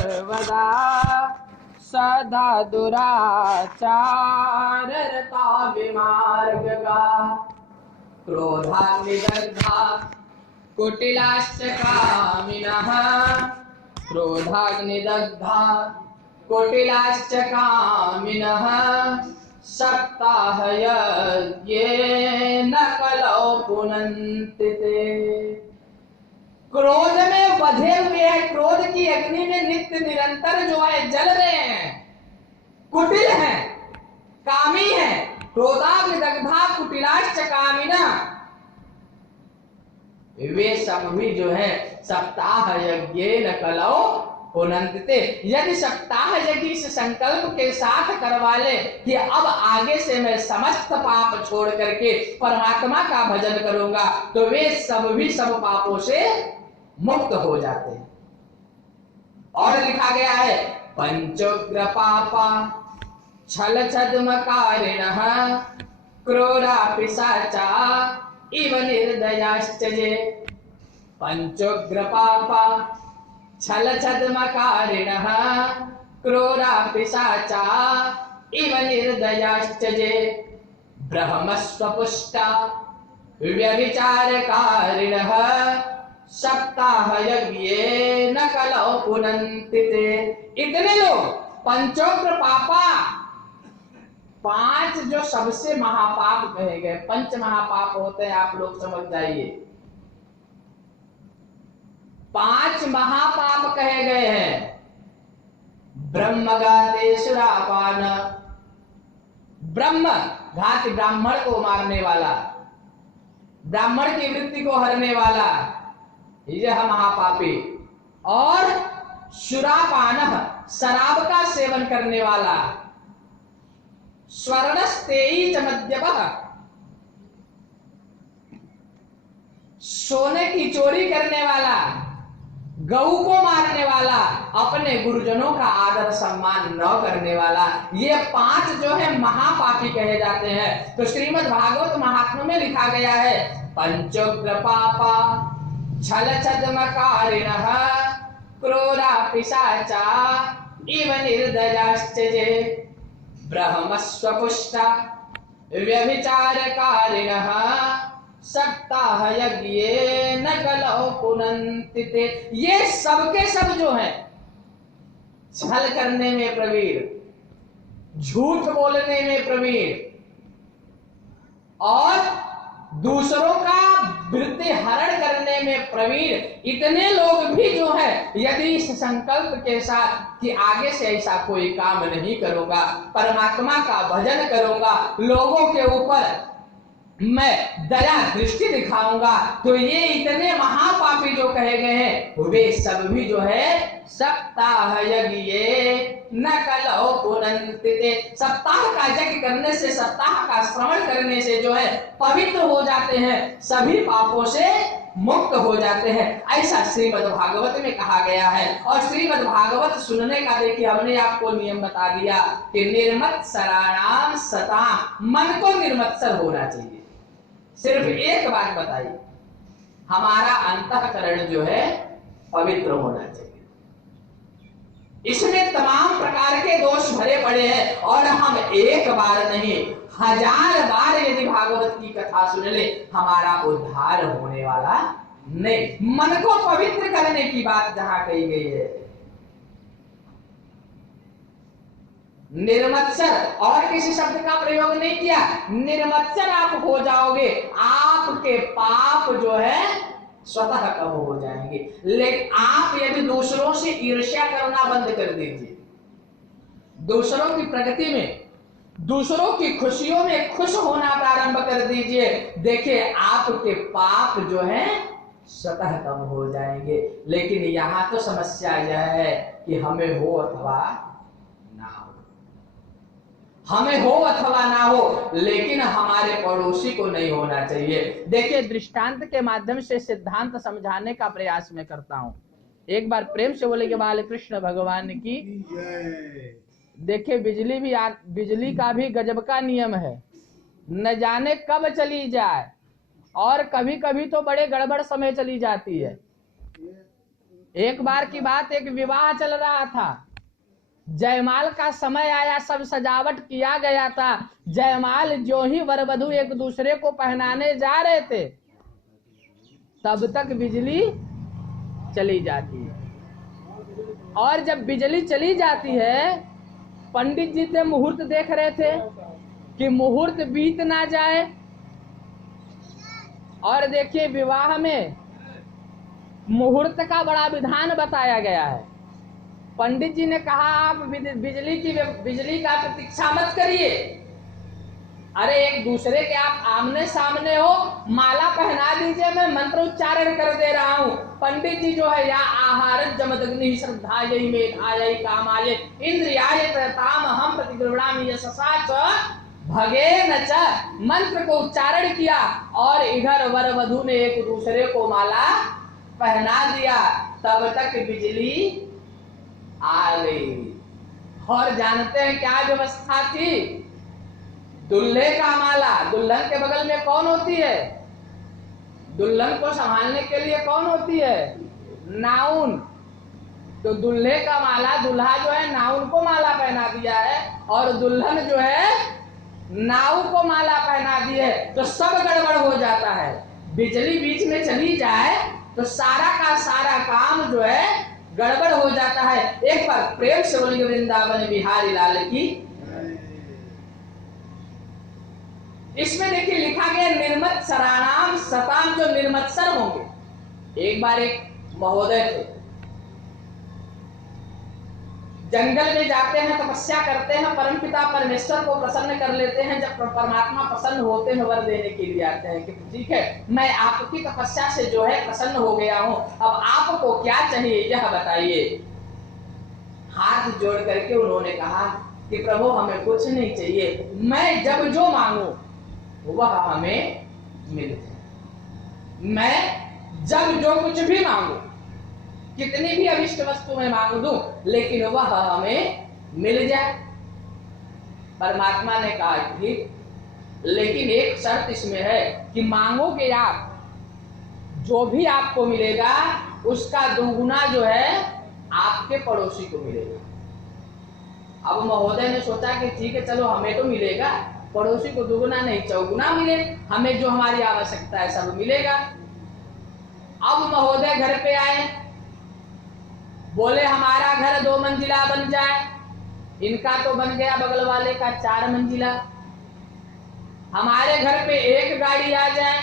सर्वदा सदा दुराचारता विमार्ग का क्रोधाग्निदग्धा कुटिलाश्च कामिनः क्रोधाग्निदग्धा कुटिलाश्च कामिनः सप्ताहयज्ञेन कलौ पुनन्ति ते। क्रोध में बधे हुए हैं, क्रोध की अग्नि में नित्य निरंतर जो है जल रहे हैं, कुटिल हैं, कामी हैं। क्रोधाग्निदग्धा कुटिलाश्च कामिनः, वे सब भी जो है सप्ताह यज्ञेन कलौ पुनन्ति। यदि सप्ताह यज्ञ इस संकल्प के साथ करवा ले कि अब आगे से मैं समस्त पाप छोड़ करके परमात्मा का भजन करूंगा, तो वे सब भी सब पापों से मुक्त हो जाते हैं। और लिखा गया है पंचोग्र पापा छल छद्मकारिणः क्रूरा पिशाचा इव निर्दयाश्च ये। पंचोग्र पापा छल छद्मकारिणः क्रूरा पिशाचा इव निर्दयाश्च ये। ब्रह्मस्वपुष्टा व्यभिचारकारिणः सप्ताह यज्ञेन कलौ पुनन्ति ते। इतने लोग पंचोग्र पापा, 5 जो सबसे महापाप कहे गए, पंच महापाप होते हैं, आप लोग समझ जाइए। 5 महापाप कहे गए हैं। ब्रह्मघाते सुरापान, ब्रह्म घात ब्राह्मण को मारने वाला, ब्राह्मण की वृत्ति को हरने वाला, यह महापापी। और सुरापान, शराब का सेवन करने वाला। स्वर्णस्तेयी च मद्यपः, सोने की चोरी करने वाला, गऊ को मारने वाला, अपने गुरुजनों का आदर सम्मान न करने वाला, ये 5 जो है महापापी कहे जाते हैं। तो श्रीमद् भागवत महात्म्य में लिखा गया है पंचोग्र पापा छल छद्मकारिणः क्रूरा पिशाचा इव निर्दयाश्च ये। ब्रह्मस्वपुष्टा व्यभिचारकारिणः सप्ताह यज्ञेन कलौ पुनन्ति ते। ये सबके सब जो हैं छल करने में प्रवीण, झूठ बोलने में प्रवीण और दूसरों का वृत्ति हरण करने में प्रवीण, इतने लोग भी जो है यदि इस संकल्प के साथ कि आगे से ऐसा कोई काम नहीं करूंगा, परमात्मा का भजन करूंगा, लोगों के ऊपर मैं दया दृष्टि दिखाऊंगा, तो ये इतने महापापी जो कहे गए हैं वे सब भी जो है सप्ताह यज्ञेन कलौ पुनन्ति ते। सप्ताह का यज्ञ करने से, सप्ताह का श्रवण करने से जो है पवित्र हो जाते हैं, सभी पापों से मुक्त हो जाते हैं। ऐसा श्रीमद् भागवत में कहा गया है। और श्रीमद् भागवत सुनने का देखिए हमने आपको नियम बता दिया कि निर्मत्सराणाम सता, मन को निर्मत्सर होना चाहिए। सिर्फ एक बात बताई, हमारा अंतःकरण जो है पवित्र होना चाहिए। इसमें तमाम प्रकार के दोष भरे पड़े हैं और हम एक बार नहीं 1000 बार यदि भागवत की कथा सुन ले, हमारा उद्धार होने वाला नहीं। मन को पवित्र करने की बात जहां कही गई है, निर्मत्सर, और किसी शब्द का प्रयोग नहीं किया। निर्मत्सर आप हो जाओगे, आपके पाप जो है स्वतः कम हो जाएंगे। लेकिन आप यदि दूसरों से ईर्ष्या करना बंद कर दीजिए, दूसरों की प्रगति में, दूसरों की खुशियों में खुश होना प्रारंभ कर दीजिए, देखिए आपके पाप जो है स्वतः कम हो जाएंगे। लेकिन यहां तो समस्या यह है कि हमें हो अथवा ना हो, हमें हो अथवा ना हो, लेकिन हमारे पड़ोसी को नहीं होना चाहिए। देखिए दृष्टांत के माध्यम से सिद्धांत समझाने का प्रयास मैं करता हूं। एक बार प्रेम से बोले कि बाल कृष्ण भगवान की। देखिए बिजली का भी गजब का नियम है, न जाने कब चली जाए और कभी कभी तो बड़े गड़बड़ समय चली जाती है। एक बार की बात, एक विवाह चल रहा था, जयमाल का समय आया, सब सजावट किया गया था। जयमाल जो ही वर वधू एक दूसरे को पहनाने जा रहे थे, तब तक बिजली चली जाती है। और जब बिजली चली जाती है, पंडित जी थे, मुहूर्त देख रहे थे कि मुहूर्त बीत ना जाए। और देखिए, विवाह में मुहूर्त का बड़ा विधान बताया गया है। पंडित जी ने कहा, आप बिजली का प्रतीक्षा मत करिए, अरे एक दूसरे के आप आमने सामने हो, माला पहना दीजिए, मैं मंत्र उच्चारण कर दे रहा हूँ। पंडित जी जो है, या आहार जमदग्नि श्रद्धायै मेधायै कामायै इंद्रियाय ताम हम प्रतिगृह्णामि यशसा च भगेन च, मंत्र को उच्चारण किया और इधर वर वधू ने एक दूसरे को माला पहना दिया। तब तक बिजली आ गई। और जानते हैं क्या व्यवस्था थी? दुल्हे का माला, दुल्हन के बगल में कौन होती है? दुल्हन को संभालने के लिए कौन होती है? नाउन। तो दुल्हे का माला, दुल्हा जो है नाउन को माला पहना दिया है, और दुल्हन जो है नाव को माला पहना दी है। तो सब गड़बड़ हो जाता है। बिजली बीच में चली जाए तो सारा का सारा काम जो है गड़बड़ हो जाता है। एक बार प्रेम से बोलेंगे वृंदावन बिहारी लाल की। इसमें देखिए लिखा गया निर्मत्सराणाम सताम, जो निर्मत्सर होंगे। एक बार एक महोदय थे, जंगल में जाते हैं, तपस्या करते हैं, परमपिता परमेश्वर को प्रसन्न कर लेते हैं। जब परमात्मा प्रसन्न होते हैं, वर देने के लिए आते हैं कि ठीक है, मैं आपकी तपस्या से जो है प्रसन्न हो गया हूं, अब आपको क्या चाहिए यह बताइए। हाथ जोड़ करके उन्होंने कहा कि प्रभु हमें कुछ नहीं चाहिए, मैं जब जो मांगू वह हमें मिल जाए। मैं जब जो कुछ भी मांगू, कितनी भी अभिष्ट वस्तु मैं मांग दूं, लेकिन वह हमें मिल जाए। परमात्मा ने कहा ठीक, लेकिन एक शर्त इसमें है कि मांगोगे आप, जो भी आपको मिलेगा उसका दुगुना जो है आपके पड़ोसी को मिलेगा। अब महोदय ने सोचा कि ठीक है, चलो हमें तो मिलेगा, पड़ोसी को दुगुना नहीं चौगुना मिले, हमें जो हमारी आवश्यकता है सब मिलेगा। अब महोदय घर पे आए, बोले हमारा घर 2 मंजिला बन जाए। इनका तो बन गया बगल वाले का 4 मंजिला। हमारे घर पे 1 गाड़ी आ जाए,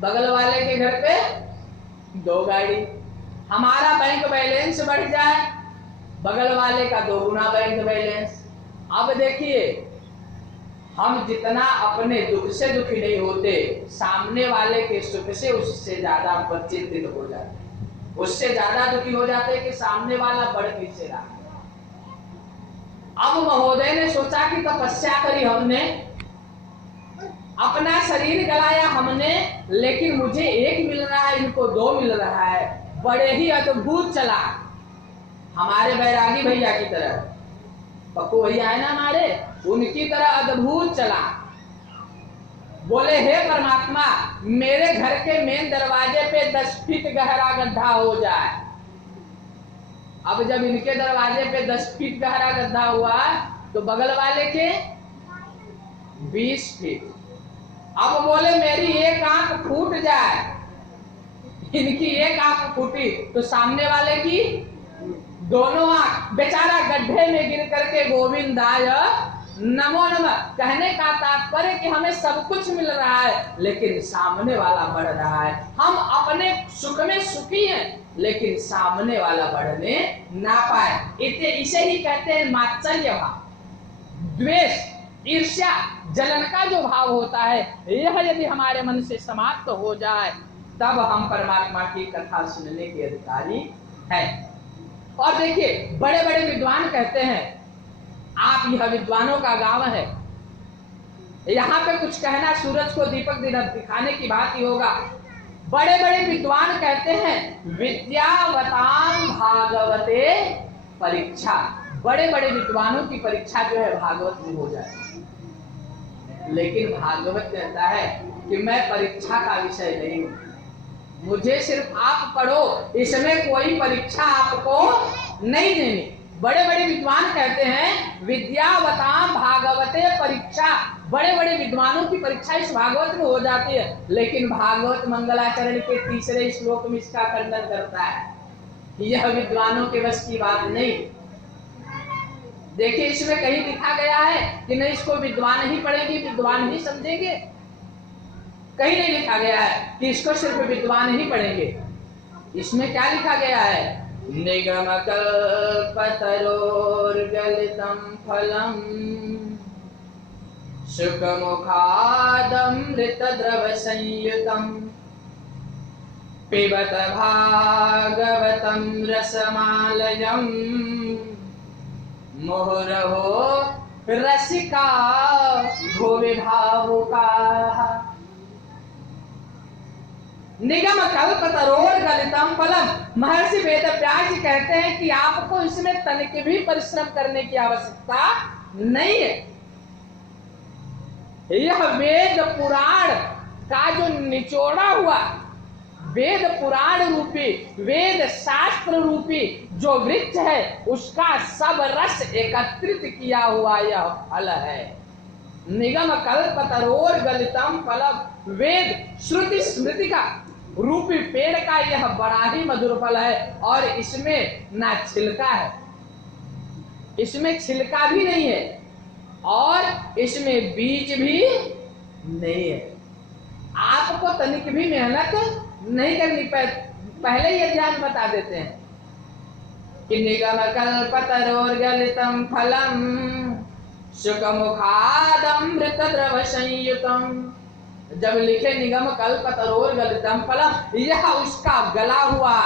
बगल वाले के घर पे 2 गाड़ी। हमारा बैंक बैलेंस बढ़ जाए, बगल वाले का 2 गुना बैंक बैलेंस। अब देखिए, हम जितना अपने दुख से दुखी नहीं होते, सामने वाले के सुख से उससे ज्यादा चिंतित हो जाते, उससे ज्यादा दुखी हो जाते कि सामने वाला बढ़ पीछे रहा। अब महोदय ने सोचा कि तपस्या करी हमने, अपना शरीर गलाया हमने, लेकिन मुझे 1 मिल रहा है, इनको 2 मिल रहा है। बड़े ही अद्भुत चला, हमारे बैरागी भैया की तरह, पप्पू भैया है ना हमारे, उनकी तरह अद्भुत चला। बोले हे परमात्मा, मेरे घर के मेन दरवाजे पे 10 फीट गहरा गड्ढा हो जाए। अब जब इनके दरवाजे पे 10 फीट गहरा गड्ढा हुआ तो बगल वाले के 20 फीट। अब बोले मेरी 1 आंख फूट जाए, इनकी 1 आंख फूटी तो सामने वाले की दोनों आंख। बेचारा गड्ढे में गिर करके गोविंदाय नमो नमः। कहने का तात्पर्य कि हमें सब कुछ मिल रहा है, लेकिन सामने वाला बढ़ रहा है। हम अपने सुख में सुखी हैं, लेकिन सामने वाला बढ़ने ना पाए। इसे ही कहते हैं मात्सर्य भाव, द्वेष, ईर्ष्या, जलन का जो भाव होता है, यह यदि हमारे मन से समाप्त हो जाए, तब हम परमात्मा की कथा सुनने के अधिकारी हैं। और देखिए, बड़े बड़े विद्वान कहते हैं, आप यह विद्वानों का गांव है, यहाँ पे कुछ कहना सूरज को दीपक दिखाने की बात ही होगा। बड़े बड़े विद्वान कहते हैं विद्यावताम भागवते परीक्षा। बड़े बड़े विद्वानों की परीक्षा जो है भागवत में हो जाए, लेकिन भागवत कहता है कि मैं परीक्षा का विषय नहीं हूं, मुझे सिर्फ आप पढ़ो, इसमें कोई परीक्षा आपको नहीं देनी। बड़े बड़े विद्वान कहते हैं विद्यावताम भागवते परीक्षा, बड़े बड़े विद्वानों की परीक्षा इस भागवत में हो जाती है, लेकिन भागवत मंगलाचरण के तीसरे श्लोक में इसका खंडन करता है। यह विद्वानों के बस की बात नहीं। देखिए इसमें कहीं लिखा गया है कि नहीं इसको विद्वान ही पढ़ेंगे, विद्वान ही समझेंगे, कहीं नहीं लिखा गया है कि इसको सिर्फ विद्वान ही पढ़ेंगे। इसमें क्या लिखा गया है? निगम कल्पतरोर्गलितं फलम् शुकमुखादमृतद्रव संयुतं पिबत भागवतं रसमालयम् मुहुरहो रसिका भुवि भावुकाः। निगम कल्पतरोर गलितम फलम, महर्षि वेदव्यास जी कहते हैं कि आपको इसमें तनिक भी परिश्रम करने की आवश्यकता नहीं है। यह वेद पुराण का जो निचोड़ा हुआ वेद पुराण रूपी, वेद शास्त्र रूपी जो वृक्ष है, उसका सब रस एकत्रित किया हुआ यह फल है। निगम कल्पतरोर गलितम फलम, वेद श्रुति स्मृति का रूपी पेड़ का यह बड़ा ही मधुर फल है। और इसमें ना छिलका है, इसमें छिलका भी नहीं है, और इसमें बीज भी नहीं है। आपको तनिक भी मेहनत नहीं करनी, पहले ये ध्यान बता देते हैं कि निगम कल्पतरोर गलितम फलम शुकमुखादमृतद्रव संयुतम। जब लिखे निगम कल्पतरोर गलितम फलम, यह उसका गला हुआ,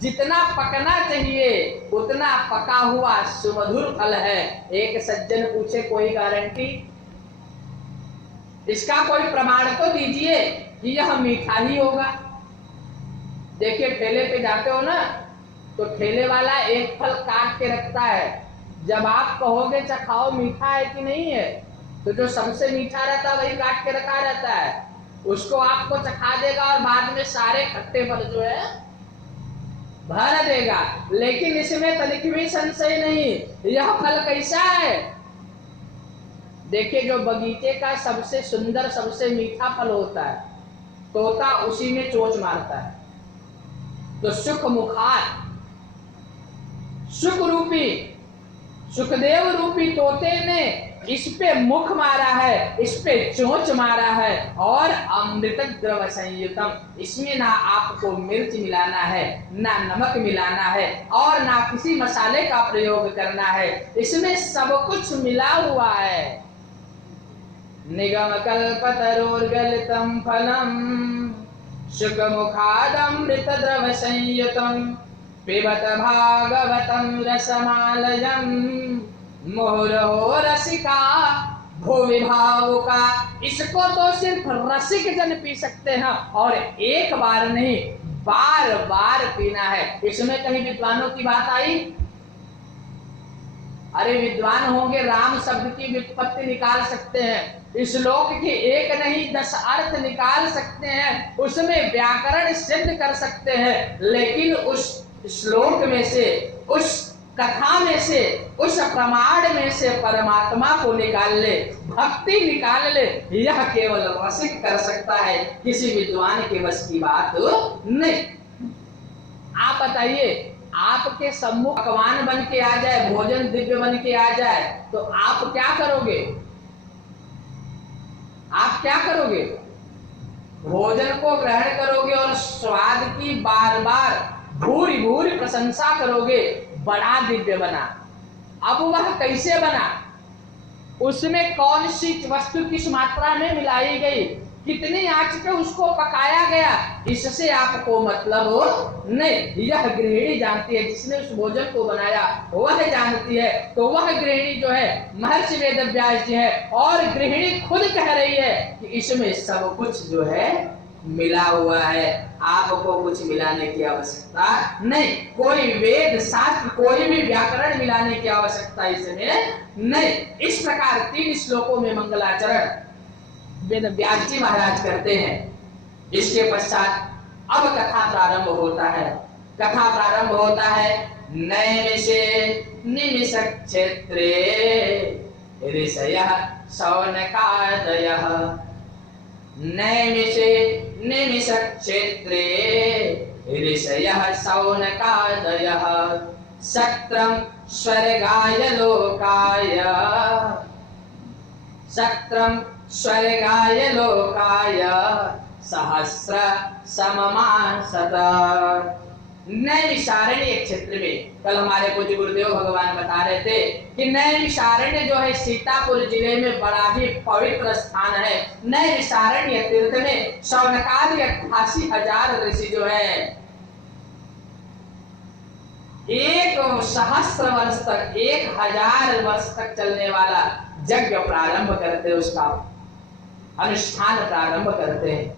जितना पकना चाहिए उतना पका हुआ सुमधुर फल है। एक सज्जन पूछे कोई गारंटी, इसका कोई प्रमाण तो दीजिए कि यह मीठा ही होगा। देखिए ठेले पे जाते हो ना, तो ठेले वाला एक फल काट के रखता है, जब आप कहोगे चखाओ मीठा है कि नहीं है, तो जो सबसे मीठा रहता है वही काट के रखा रहता है, उसको आपको चखा देगा और बाद में सारे खट्टे फल जो है भर देगा। लेकिन इसमें तनिक भी संशय नहीं, यह फल कैसा है। देखिए जो बगीचे का सबसे सुंदर सबसे मीठा फल होता है, तोता उसी में चोंच मारता है। तो सुख मुखार, सुख रूपी सुखदेव रूपी तोते ने इस पे मुख मारा है, इस पे चोंच मारा है, और अमृत द्रव संयुतम, इसमें ना आपको मिर्च मिलाना है, ना नमक मिलाना है, और ना किसी मसाले का प्रयोग करना है, इसमें सब कुछ मिला हुआ है। निगम कल्पतरोर गलितम फलम शुकमुखादमृत द्रव संयुतम पिबत भागवतं रसमालयम् मुहुरहो रसिका भुवि भावुका। इसको तो सिर्फ रसिक जन पी सकते हैं, और एक बार नहीं बार बार पीना है। इसमें कहीं विद्वानों की बात आई? अरे विद्वान होंगे राम शब्द की व्युत्पत्ति निकाल सकते हैं, श्लोक के एक नहीं 10 अर्थ निकाल सकते हैं, उसमें व्याकरण सिद्ध कर सकते हैं, लेकिन उस श्लोक में से, उस कथा में से, उस प्रमाण में से परमात्मा को निकाल ले, भक्ति निकाल ले, यह केवल रसिक कर सकता है, किसी विद्वान के बस की बात नहीं। आप बताइए, आपके सम्मुख पकवान बन के आ जाए, भोजन दिव्य बन के आ जाए, तो आप क्या करोगे? आप क्या करोगे? भोजन को ग्रहण करोगे और स्वाद की बार बार भूरी भूरी प्रशंसा करोगे, बड़ा दिव्य बना। अब वह कैसे बना, उसमें कौन सी वस्तु किस मात्रा में मिलाई गई, कितनी आंच पे उसको पकाया गया, इससे आपको मतलब नहीं। यह गृहिणी जानती है, जिसने उस भोजन को बनाया वह जानती है। तो वह गृहिणी जो है महर्षि वेदव्यास जी है, और गृहिणी खुद कह रही है कि इसमें सब कुछ जो है मिला हुआ है, आपको कुछ मिलाने की आवश्यकता नहीं। कोई वेद शास्त्र, कोई भी व्याकरण मिलाने की आवश्यकता इसमें नहीं। इस प्रकार 3 श्लोकों में मंगलाचरण वेदव्यास जी महाराज करते हैं। इसके पश्चात अब कथा प्रारंभ होता है। कथा प्रारंभ होता है नैमिषे निमिष क्षेत्रे ऋषयः शौनकादयः। नैमिषे निमिष क्षेत्रे ऋषयः शौनकादयः शक्रं स्वर्गाय लोकाय शक्रं स्वर्गाय लोकाय सहस्र सममासत। नैमिषारण्य क्षेत्र में कल हमारे पूज्य गुरुदेव भगवान बता रहे थे कि नैमिषारण्य जो है सीतापुर जिले में बड़ा ही पवित्र स्थान है। नैमिषारण्य तीर्थ में शौनकादि 88,000 ऋषि जो है 1,000 वर्ष तक 1,000 वर्ष तक चलने वाला यज्ञ प्रारंभ करते हैं, उसका अनुष्ठान प्रारंभ करते हैं।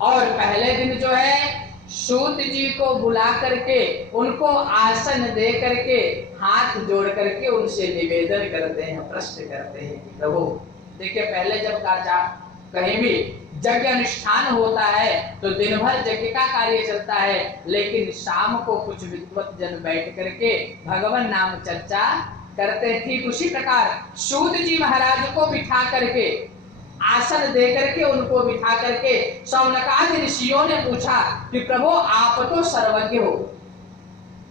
और पहले दिन जो है सूत जी को बुला करके उनको आसन दे करके हाथ जोड़ करके उनसे निवेदन करते हैं, प्रश्न करते हैं कि प्रभु देखिए, पहले जब कहीं भी यज्ञ अनुष्ठान होता है तो दिन भर यज्ञ का कार्य चलता है, लेकिन शाम को कुछ विद्वत जन बैठ करके भगवान नाम चर्चा करते। ठीक उसी प्रकार सूत जी महाराज को बिठा करके आसन दे करके उनको बिठा करके शौनकादि ऋषियों ने पूछा कि प्रभु आप तो सर्वज्ञ हो,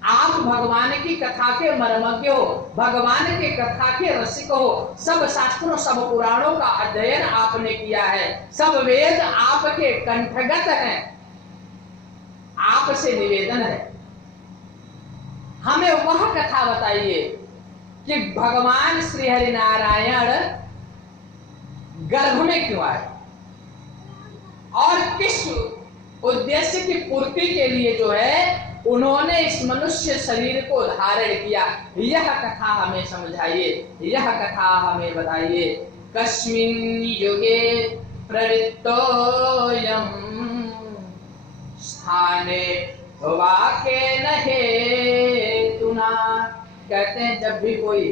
आप भगवान की कथा के मर्मज्ञ हो, भगवान के कथा के रसिक हो, सब शास्त्रों सब पुराणों का अध्ययन आपने किया है, सब वेद आपके कंठगत हैं, आपसे निवेदन है हमें वह कथा बताइए कि भगवान श्री हरि नारायण गर्भ में क्यों आए और किस उद्देश्य की पूर्ति के लिए जो है उन्होंने इस मनुष्य शरीर को धारण किया। यह कथा हमें समझाइए, यह कथा हमें बताइए। कस्मिन् युगे प्रवृत्तोऽयं स्थाने वाकेन हेतुना। कहते हैं जब भी कोई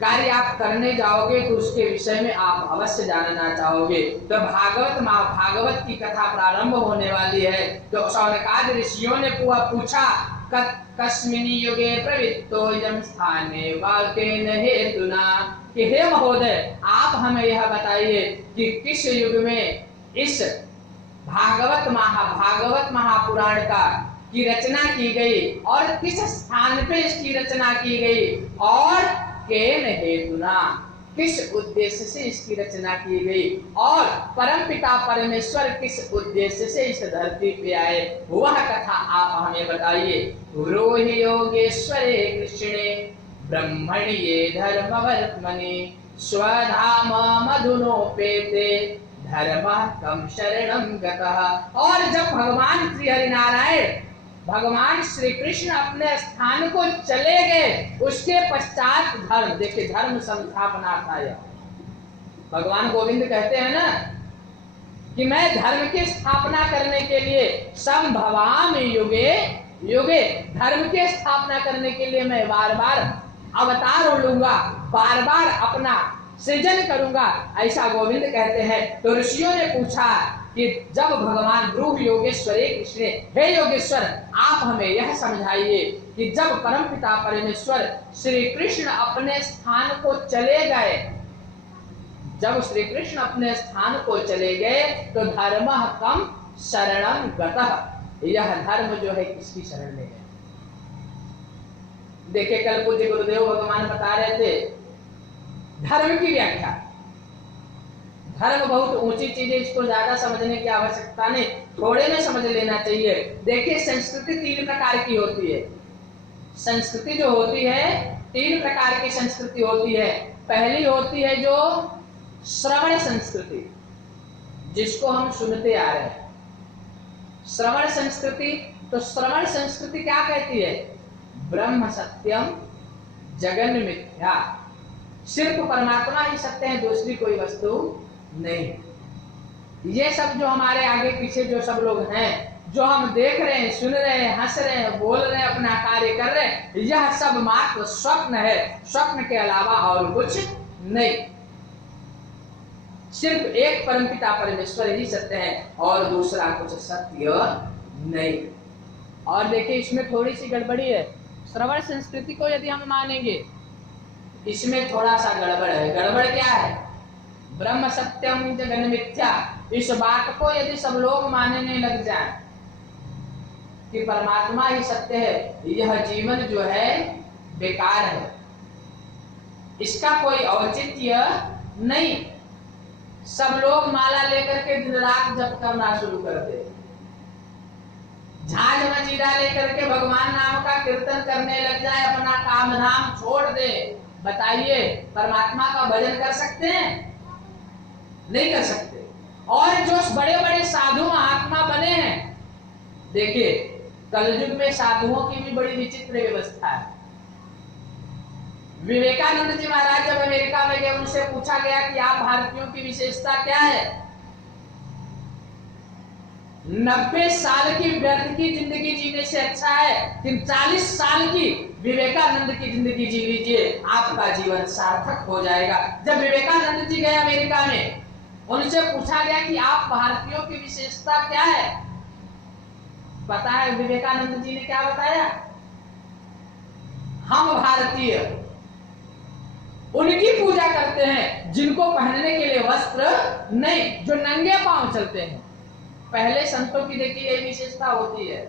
कार्य आप करने जाओगे तो उसके विषय में आप अवश्य जानना चाहोगे। तो भागवत की कथा प्रारंभ होने वाली है। तो शौनकादि ऋषियों ने पूछा कस्मिन् युगे प्रवृत्तोऽयं स्थाने वाकेन हेतुना, कि हे महोदय आप हमें यह बताइए कि किस युग में इस भागवत महापुराण की रचना की गई और किस स्थान पे इसकी रचना की गई और केन हेतुना, किस उद्देश्य से इसकी रचना की गई और परमपिता परमेश्वर किस उद्देश्य से इस धरती पे आए, वह कथा आप हमें बताइए। रोहि योगेश्वरे कृष्णे ब्रह्मण्ये धर्मवर्त्मनि स्वधाम मधुनोपेते धर्मः कम शरणं गतः। और जब भगवान श्री हरिनारायण भगवान श्री कृष्ण अपने स्थान को चले गए, उसके पश्चात धर्म, देखिए धर्म संस्थापना था। भगवान गोविंद कहते हैं ना कि मैं धर्म की स्थापना करने के लिए संभवामि युगे युगे, धर्म की स्थापना करने के लिए मैं बार बार अवतार लूंगा, बार बार अपना सृजन करूंगा, ऐसा गोविंद कहते हैं। तो ऋषियों ने पूछा कि जब भगवान ब्रूह योगेश्वरे कृष्ण, हे योगेश्वर आप हमें यह समझाइए कि जब परमपिता परमेश्वर श्री कृष्ण अपने स्थान को चले गए, जब श्री कृष्ण अपने स्थान को चले गए तो धर्मः कम शरणं गतः, यह धर्म जो है किसकी शरण में गया। देखिए कल पूज्य गुरुदेव भगवान बता रहे थे धर्म की व्याख्या। धर्म बहुत ऊंची चीज है, इसको ज्यादा समझने की आवश्यकता नहीं, थोड़े में समझ लेना चाहिए। देखिए संस्कृति 3 प्रकार की होती है। संस्कृति जो होती है 3 प्रकार की संस्कृति होती है। पहली होती है जो श्रवण संस्कृति, जिसको हम सुनते आ रहे हैं, श्रवण संस्कृति। तो श्रवण संस्कृति क्या कहती है? ब्रह्म सत्यम जगन मिथ्या, सिर्फ परमात्मा ही सत्य है, दूसरी कोई वस्तु नहीं। ये सब जो हमारे आगे पीछे जो सब लोग हैं, जो हम देख रहे हैं, सुन रहे हैं, हंस रहे हैं, बोल रहे हैं, अपना कार्य कर रहे हैं, यह सब मात्र स्वप्न है, स्वप्न के अलावा और कुछ नहीं। सिर्फ एक परमपिता परमेश्वर ही सत्य है और दूसरा कुछ सत्य नहीं। और देखिए इसमें थोड़ी सी गड़बड़ी है। श्रवण संस्कृति को यदि हम मानेंगे, इसमें थोड़ा सा गड़बड़ है। गड़बड़ क्या है? ब्रह्म सत्यम जगन मिथ्या, इस बात को यदि सब लोग मानने लग जाएं कि परमात्मा ही सत्य है, यह जीवन जो है बेकार है, इसका कोई औचित्य नहीं। सब लोग माला लेकर के दिन रात जप करना शुरू कर दे, झांझ मजीरा लेकर के भगवान नाम का कीर्तन करने लग जाए, अपना काम धाम छोड़ दे, बताइए परमात्मा का भजन कर सकते हैं? नहीं कर सकते। और जो बड़े बड़े साधु महात्मा बने हैं, देखिए कलयुग में साधुओं की भी बड़ी विचित्र व्यवस्था है। विवेकानंद जी महाराज जब अमेरिका में गए, उनसे पूछा गया कि आप भारतीयों की विशेषता क्या है? 90 साल की व्यर्थ की जिंदगी जीने से अच्छा है कि 40 साल की विवेकानंद की जिंदगी जी लीजिए, आपका जीवन सार्थक हो जाएगा। जब विवेकानंद जी गए अमेरिका में, उनसे पूछा गया कि आप भारतीयों की विशेषता क्या है? पता है विवेकानंद जी ने क्या बताया? हम भारतीय उनकी पूजा करते हैं जिनको पहनने के लिए वस्त्र नहीं, जो नंगे पांव चलते हैं। पहले संतों की देखिए यही विशेषता होती है,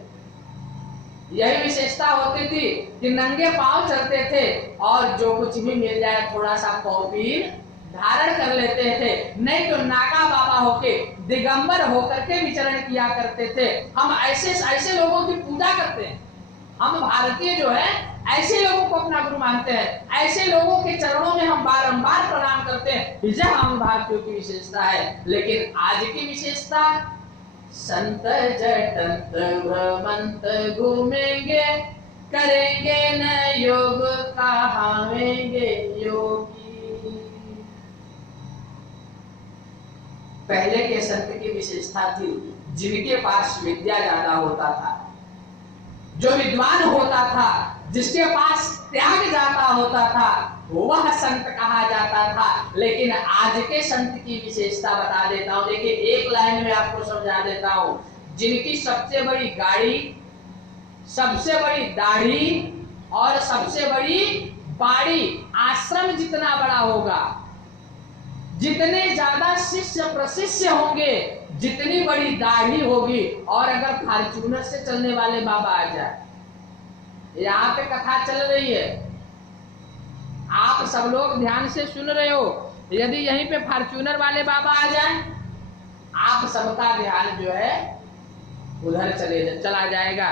यही विशेषता होती थी कि नंगे पांव चलते थे और जो कुछ भी मिल जाए थोड़ा सा कौपीन धारण कर लेते थे, नहीं तो नागा बाबा होके दिगंबर होकर के विचरण किया करते थे। हम ऐसे लोगों की पूजा करते हैं। हम भारतीय जो है ऐसे लोगों को अपना गुरु मानते हैं, ऐसे लोगों के चरणों में हम बारंबार प्रणाम करते हैं। यह हम भारतीयों की विशेषता है। लेकिन आज की विशेषता, संत जटंत भ्रमंत घूमेंगे, करेंगे न योग कहावेंगे योगी। पहले के संत की विशेषता थी जिनके पास विद्या ज्यादा होता था, जो विद्वान होता था, जिसके पास त्याग ज्यादा होता था, वह संत कहा जाता था। लेकिन आज के संत की विशेषता बता देता हूं, देखिए एक लाइन में आपको समझा देता हूं। जिनकी सबसे बड़ी गाड़ी, सबसे बड़ी दाढ़ी और सबसे बड़ी बाड़ी, आश्रम जितना बड़ा होगा, जितने ज्यादा शिष्य प्रशिष्य होंगे, जितनी बड़ी दाढ़ी होगी, और अगर फॉर्च्यूनर से चलने वाले बाबा आ जाए, यहाँ पे कथा चल रही है, आप सब लोग ध्यान से सुन रहे हो, यदि यहीं पे फॉर्च्यूनर वाले बाबा आ जाए, आप सबका ध्यान जो है उधर चला जाएगा।